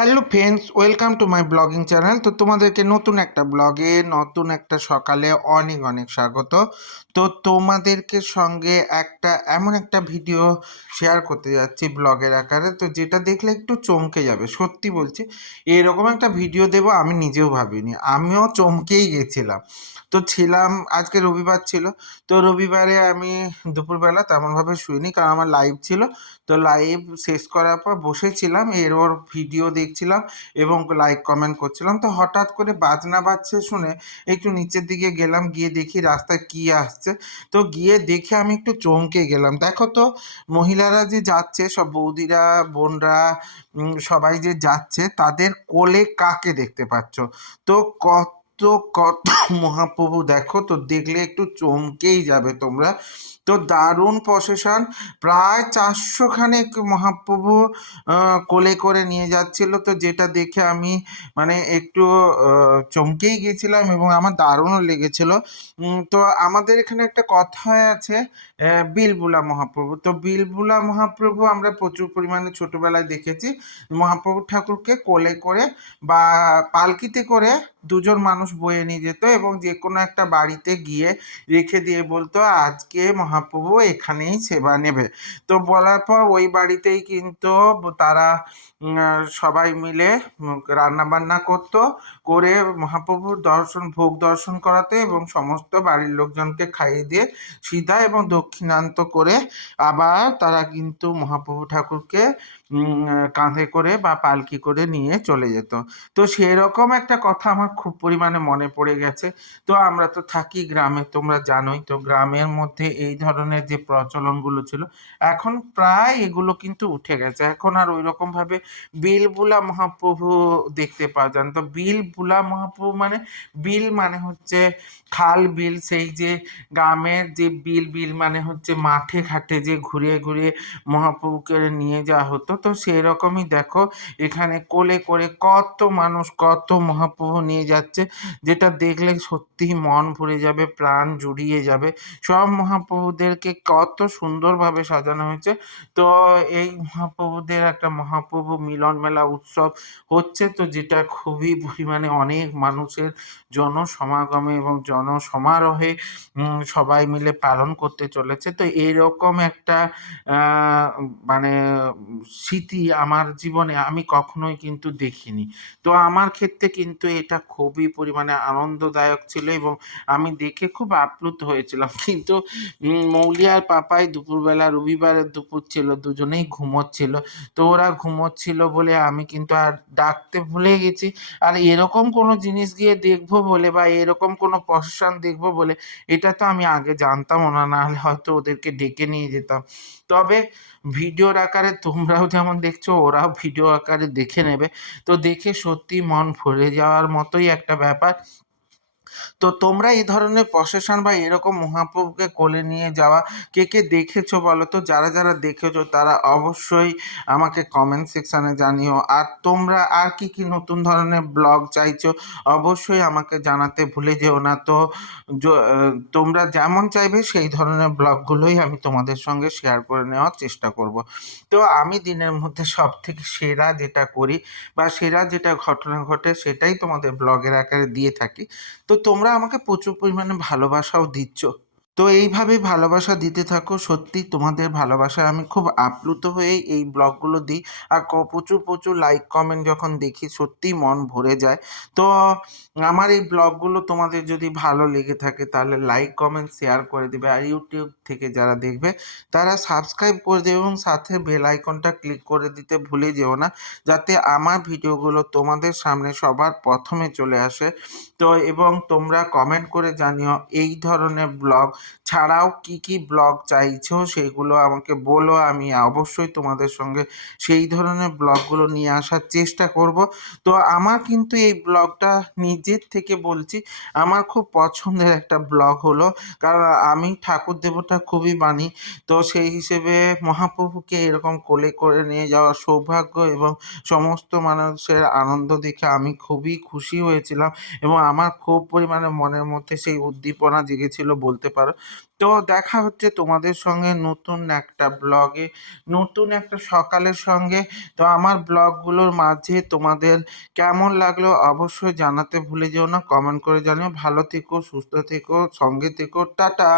Hello friends, welcome to my blogging channel. তো তোমাদেরকে নতুন একটা ব্লগে, নতুন একটা সকালে অনেক অনেক স্বাগত। তো তোমাদেরকে সঙ্গে একটা, এমন একটা ভিডিও শেয়ার করতে যাচ্ছি ব্লগের আকারে, তো যেটা দেখলে একটু চমকে যাবে, সত্যি বলছি। এরকম একটা ভিডিও দেব আমি নিজেও ভাবিনি, আমিও চমকেই গেছিলাম। তো ছিলাম, আজকে রবিবার ছিল, তো রবিবারে আমি দুপুরবেলা তেমনভাবে শুইনি, কারণ আমার লাইভ ছিল। তো লাইভ শেষ করার পর বসেছিলাম, এর ওর ভিডিও দেখছিলাম এবং লাইক কমেন্ট করছিলাম। তো হঠাৎ করে বাজনা বাজছে শুনে একটু নিচের দিকে গেলাম, গিয়ে দেখি রাস্তায় কী আসছে। তো গিয়ে দেখে আমি একটু চমকে গেলাম। দেখো তো, মহিলারা যে যাচ্ছে, সব বৌদিরা, বোনরা সবাই যে যাচ্ছে, তাদের কোলে কাকে দেখতে পাচ্ছ? তো কত কত মহাপ্রভু, দেখো তো, দেখলে একটু চমকেই যাবে তোমরা। তো দারুণ প্রসেশন প্রায় চারশো খানেক মহাপ্রভু কোলে করে নিয়ে যাচ্ছিল। তো যেটা দেখে আমি মানে একটু চমকেই গেছিলাম এবং আমার দারুণও লেগেছিল। তো আমাদের এখানে একটা কথায় আছে বিলবুলা মহাপ্রভু। তো বিলবুলা মহাপ্রভু আমরা প্রচুর পরিমাণে ছোটবেলায় দেখেছি। মহাপ্রভু ঠাকুরকে কোলে করে বা পালকিতে করে দুজন মানুষ বয়ে নিয়ে যেত এবং যে কোনো একটা বাড়িতে গিয়ে রেখে দিয়ে বলতো, আজকে মহাপ্রভু এখানেই সেবা নেবে। তো বলার পর ওই বাড়িতেই কিন্তু তারা সবাই মিলে রান্না বান্না করতো, করে মহাপ্রভুর দর্শন, ভোগ দর্শন করাতে এবং সমস্ত বাড়ির লোকজনকে খাইয়ে দিয়ে সিধা এবং দক্ষিণান্ত করে আবার তারা কিন্তু মহাপ্রভু ঠাকুরকে কাঁধে করে বা পালকি করে নিয়ে চলে যেত। তো সেরকম একটা কথা আমার খুব পরিমাণে মনে পড়ে গেছে। তো আমরা তো থাকি গ্রামে, তোমরা জানোই। তো গ্রামের মধ্যে এই ধরনের যে প্রচলনগুলো ছিল, এখন প্রায় এগুলো কিন্তু উঠে গেছে। এখন আর ওই রকম ভাবে বিলবুলা মহাপ্রভু দেখতে পাওয়া যান তো বিলবুলা মহাপ্রভু মানে বিল মানে হচ্ছে খাল বিল, সেই যে গ্রামের যে বিল বিল মানে হচ্ছে মাঠে ঘাটে যে ঘুরিয়ে ঘুরিয়ে মহাপ্রভুকে নিয়ে যাওয়া হতো। তো সেরকমই দেখো, এখানে কোলে করে কত মানুষ, কত মহাপ্রভু নিয়ে যাচ্ছে। যেটা দেখলে সত্যি মন ভরে যাবে, প্রাণ জুড়িয়ে যাবে। সব মহাপ্রভুদেরকে কত সুন্দরভাবে সাজানো হয়েছে। তো এই মহাপ্রভুদের একটা মহাপ্রভু মিলন মেলা উৎসব হচ্ছে তো যেটা খুবই পরিমাণে অনেক মানুষের জনসমাগমে এবং জনসমারোহে সবাই মিলে পালন করতে চলেছে। তো এরকম একটা মানে স্মৃতি আমার জীবনে আমি কখনোই কিন্তু দেখিনি। তো আমার ক্ষেত্রে কিন্তু এটা খুবই পরিমাণে আনন্দদায়ক ছিল এবং আমি দেখে খুব আপ্লুত হয়েছিলাম। কিন্তু মৌলি আর পাপাই দুপুরবেলা, রবিবারের দুপুর ছিল, দুজনেই ঘুমোচ্ছিল। তো ওরা ঘুমোচ্ছিল বলে আমি কিন্তু আর ডাকতে ভুলে গেছি। আর এরকম কোনো জিনিস গিয়ে দেখব বলে বা এরকম কোনো প্রসেশন দেখব বলে, এটা তো আমি আগে জানতামও না, নাহলে হয়তো ওদেরকে ডেকে নিয়ে যেতাম। তবে ভিডিওর আকারে তোমরাও যেমন দেখছ, ওরাও ভিডিও আকারে দেখে নেবে। তো দেখে সত্যি মন ভরে যাওয়ার মতোই একটা ব্যাপার। তো তোমরা এই ধরনের প্রসেশন বা এরকম মহাপ্রভুকে কোলে নিয়ে যাওয়া, কে কে দেখেছ বলো তো? যারা যারা দেখেছ তারা অবশ্যই আমাকে কমেন্ট সেকশানে জানিও। আর তোমরা আর কি কি নতুন ধরনের ব্লগ চাইছো অবশ্যই আমাকে জানাতে ভুলে যেও না। তো তোমরা যেমন চাইবে সেই ধরনের ব্লগগুলোই আমি তোমাদের সঙ্গে শেয়ার করে নেওয়ার চেষ্টা করব। তো আমি দিনের মধ্যে সব থেকে সেরা যেটা করি বা সেরা যেটা ঘটনা ঘটে সেটাই তোমাদের ব্লগের আকারে দিয়ে থাকি। তো তোমরা আমাকে প্রচুর পরিমাণে ভালোবাসাও দিচ্ছ। তো এইভাবেই ভালোবাসা দিতে থাকো। সত্যি তোমাদের ভালোবাসায় আমি খুব আপ্লুত হয়ে এই ব্লগগুলো দিই। আর প্রচুর প্রচুর লাইক কমেন্ট যখন দেখি সত্যিই মন ভরে যায়। তো আমার এই ব্লগগুলো তোমাদের যদি ভালো লেগে থাকে তাহলে লাইক কমেন্ট শেয়ার করে দেবে। আর ইউটিউব থেকে যারা দেখবে তারা সাবস্ক্রাইব করে দেবে এবং সাথে বেল আইকনটা ক্লিক করে দিতে ভুলে যেও না। যাতে আমার ভিডিওগুলো তোমাদের সামনে সবার প্রথমে চলে আসে। তো এবং তোমরা কমেন্ট করে জানিও এই ধরনের ব্লগ ছাড়াও কি কি ব্লগ চাইছো সেগুলো আমাকে বলো। আমি অবশ্যই তোমাদের সঙ্গে সেই ধরনের ব্লগগুলো নিয়ে আসার চেষ্টা করব। তো আমার কিন্তু এই ব্লগটা নিজের থেকে বলছি, আমার খুব পছন্দের একটা ব্লগ হলো, কারণ আমি ঠাকুর দেবতা খুবই মানি। তো সেই হিসেবে মহাপ্রভুকে এরকম কোলে করে নিয়ে যাওয়ার সৌভাগ্য এবং সমস্ত মানুষের আনন্দ দেখে আমি খুবই খুশি হয়েছিলাম এবং আমার খুব পরিমাণে মনের মধ্যে সেই উদ্দীপনা জেগেছিল বলতে পারো। তো দেখা হচ্ছে তোমাদের সঙ্গে নতুন একটা ব্লগে নতুন একটা সকালের সঙ্গে। তো আমার ব্লগগুলোর মাঝে তোমাদের কেমন লাগল অবশ্যই জানাতে ভুলে যেও না। কমেন্ট করে জানিও। ভালো থেকো, সুস্থ থেকো, সঙ্গে থেকো। টাটা!